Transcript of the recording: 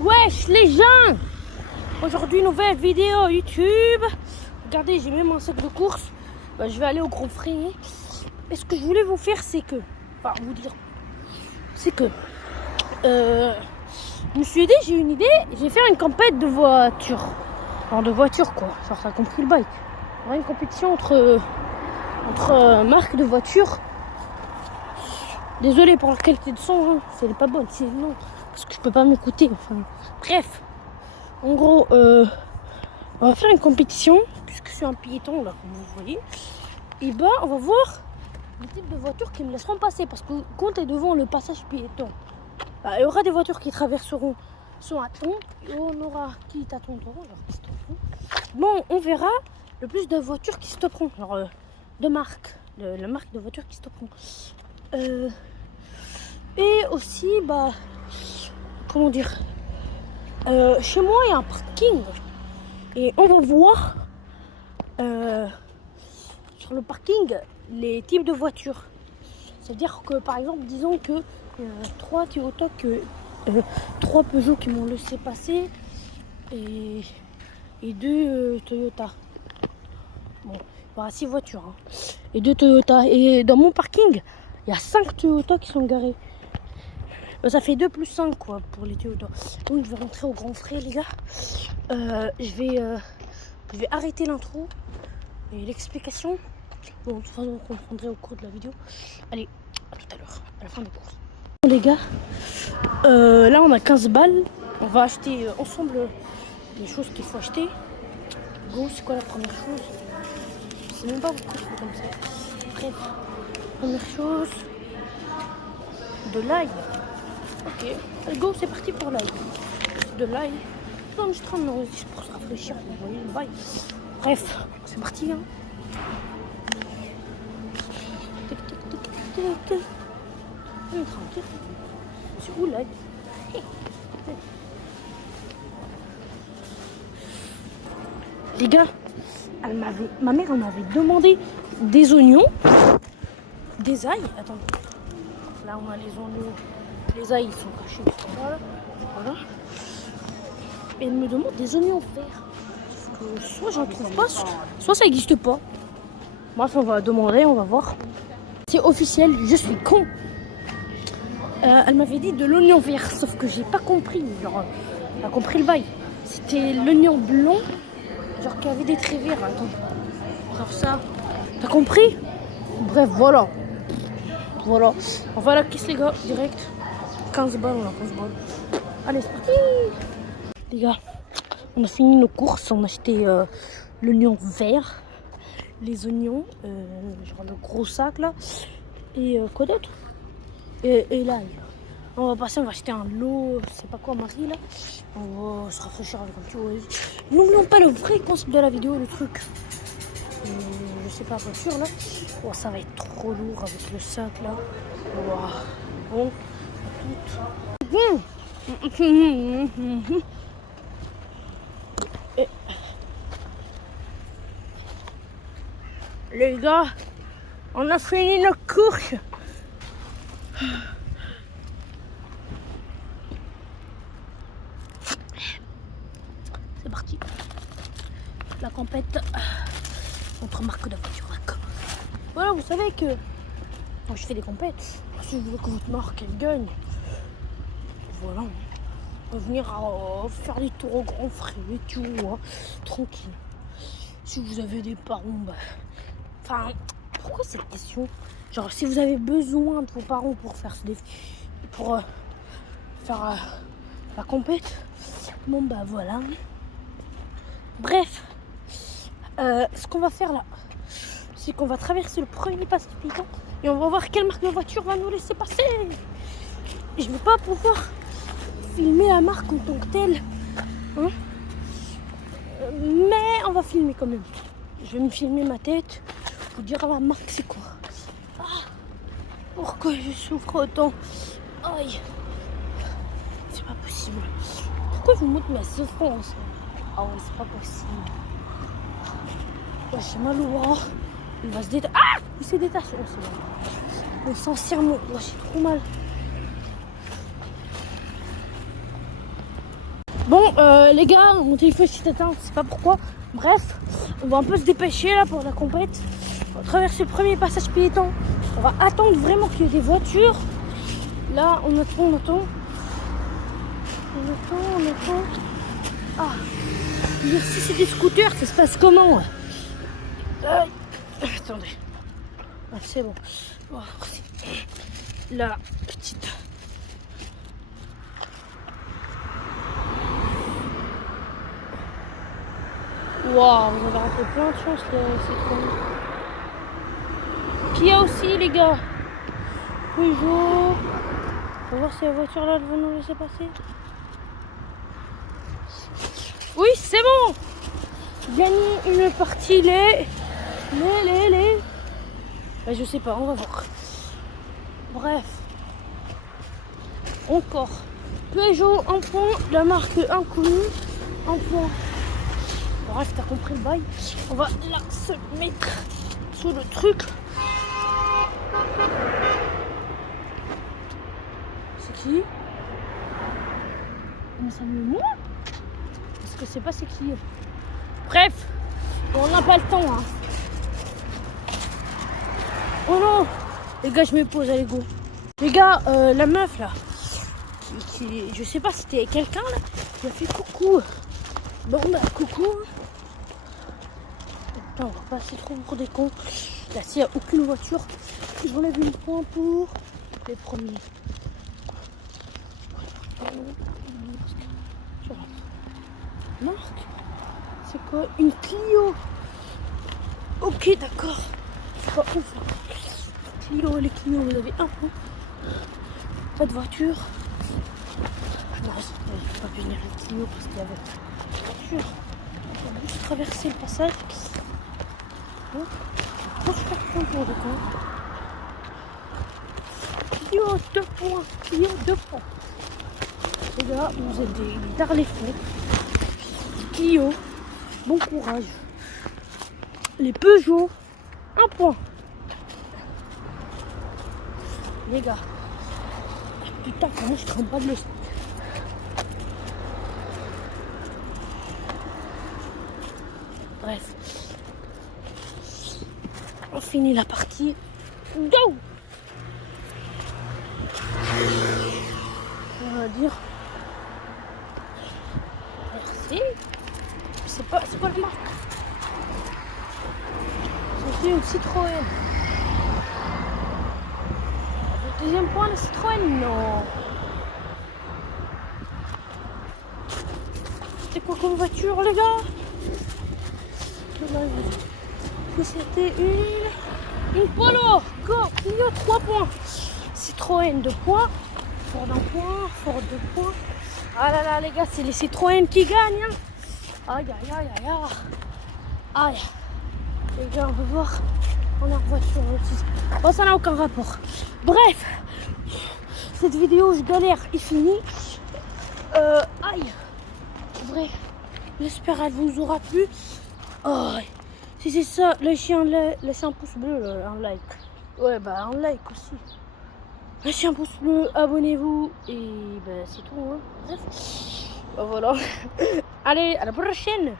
Wesh les gens, aujourd'hui nouvelle vidéo YouTube. Regardez, j'ai même un sac de course. Je vais aller au Grand Frais. Et ce que je voulais vous faire, c'est que, je me suis dit, j'ai une idée. Je vais faire une compète de voiture. Genre de voiture quoi. Genre ça a compris le bike. Il y aura une compétition entre marques de voitures. Désolé pour la qualité de son, hein. C'est pas bonne, c'est non. Parce que je peux pas m'écouter. Enfin, bref. En gros, on va faire une compétition. Puisque je suis un piéton là, comme vous voyez. Et on va voir le type de voitures qui me laisseront passer. Parce que quand tu es devant le passage piéton, il y aura des voitures qui traverseront sans attendre. Et on aura qui t'attendront. Bon, on verra le plus de voitures qui stopperont. Genre de marque. La marque de voitures qui stopperont. Et aussi, comment dire, chez moi il y a un parking et on va voir sur le parking les types de voitures. C'est-à-dire que par exemple, disons que 3 Toyota, 3 Peugeot qui m'ont laissé passer et 2 Toyota. Bon, il y aura 6 voitures hein. Et 2 Toyota. Et dans mon parking, il y a 5 Toyota qui sont garés. Ça fait 2 plus 5 quoi pour les Toyota. Donc je vais rentrer au Grand Frais les gars. Je vais arrêter l'intro et l'explication. Bon, de toute façon vous comprendrez au cours de la vidéo. Allez, à tout à l'heure, à la fin des courses. Bon, les gars, là on a 15 balles. On va acheter ensemble les choses qu'il faut acheter. Go, c'est quoi la première chose? Je sais même pas pourquoi je fais comme ça. Bref, première chose, de l'ail. Ok, let's go, c'est parti pour l'ail. De l'ail. Non, je suis en train de pour se rafraîchir, vous voyez le bail. Bref, c'est parti. Hein. Tranquille. C'est où l'ail? Les gars, ma mère m'avait demandé des oignons, des ails. Attendez, là on a les oignons. Les ails ils sont cachés. Voilà. Et elle me demande des oignons verts. Sauf que soit j'en trouve pas, soit ça n'existe pas. Bref, on va demander, on va voir. C'est officiel, je suis con. Elle m'avait dit de l'oignon vert, sauf que j'ai pas compris. Genre, elle a compris le bail. C'était l'oignon blanc, genre qui avait des traits verts. Attends, genre ça. T'as compris? Bref, voilà. Voilà. On va à la caisse les gars, direct. 15 balles, on a 15 balles. Allez, c'est parti. Les gars, on a fini nos courses. On a acheté l'oignon vert, les oignons, genre le gros sac là. Et quoi d'autre? Et l'ail. On va passer, on va acheter un lot, je sais pas quoi, Marie là. On va se rafraîchir avec un petit oasis. N'oublions pas le vrai concept de la vidéo, le truc. Je sais pas, voiture là. Oh, ça va être trop lourd avec le sac là. Wow. Bon. Les gars, on a fini notre course. C'est parti. La compète entre marques de voiture. Voilà, vous savez que quand je fais des compètes, si vous voulez que votre marque elle gagne, voilà, on va venir faire des tours au Grand Frais, tu vois, tranquille. Si vous avez des parents, enfin, pourquoi cette question? Genre, si vous avez besoin de vos parents pour faire la compète, bon voilà. Bref, ce qu'on va faire là, c'est qu'on va traverser le premier passage piéton et on va voir quelle marque de voiture va nous laisser passer. Et je ne vais pas pouvoir filmer la marque en tant que telle, hein, mais on va filmer quand même. Je vais me filmer ma tête pour dire à la marque c'est quoi. Pourquoi je souffre autant? Aïe, c'est pas possible. Pourquoi je vous montre ma souffrance? Ah ouais, c'est pas possible. Ouais, j'ai mal au bras. Il va se détacher. Ah, il s'est détaché. Oh, c'est bon. On s'en serre mon. Ouais, j'ai trop mal. Bon, les gars, mon téléphone s'est éteint, je sais pas pourquoi. Bref, on va un peu se dépêcher là pour la compète. On va traverser le premier passage piéton. On va attendre vraiment qu'il y ait des voitures. Là, on attend. Ah, si c'est des scooters, ça se passe comment? Attendez. Ah, c'est bon. Oh, la petite. Waouh, vous avez raté plein de chance, c'est trop. Kia aussi, les gars. Peugeot. On va voir si la voiture là va nous laisser passer. Oui, c'est bon. Gagner une partie, les. Bah, je sais pas, on va voir. Bref. Encore. Peugeot en point, la marque inconnue en point. Bref, t'as compris le bail. On va là se mettre sous le truc. C'est qui? Mais ça me moi? Parce que c'est pas c'est qui. Bref, on n'a pas le temps. Hein. Oh non! Les gars, je me pose, allez go. Les gars, la meuf là, je sais pas si c'était quelqu'un là, qui a fait coucou. Bon bah coucou. Putain, on va passer trop pour des cons. Là, s'il n'y a aucune voiture, j'enlève une point pour les premiers. Marque, c'est quoi? Une Clio. Ok, d'accord. C'est pas ouf là. Clio, les Clio, vous avez un point. Pas de voiture. Non, je peux pas venir les Clio parce qu'il y avait une voiture. On va juste traverser le passage. Bon, faut se faire prendre pour des cons. Clio 2 points. Clio 2 points. Les gars, vous êtes des tarléfons. Clio, bon courage. Les Peugeot, 1 point. Les gars, putain, comment je trempe pas de le. Bref, on finit la partie. Go! On va dire merci. C'est pas la marque. C'est une Citroën. Le deuxième point, la Citroën, non. C'était quoi comme voiture, les gars? C'était une Polo. Go, Clio 3 points. Citroën 2 points. Ford 1 point, Ford 2 points. Ah là là, les gars, c'est les Citroën qui gagnent. Hein. Aïe, aïe, aïe, aïe, aïe. Aïe. Les gars, on va voir. On a une voiture aussi. Bon, ça n'a aucun rapport. Bref, cette vidéo, je galère, est finie. Aïe. Bref, j'espère qu'elle vous aura plu. Oh, si c'est ça, lâchez un pouce bleu, un like. Ouais, bah un like aussi. Lâchez un pouce bleu, abonnez-vous et bah c'est tout. Hein. Bref, voilà. Allez, à la prochaine.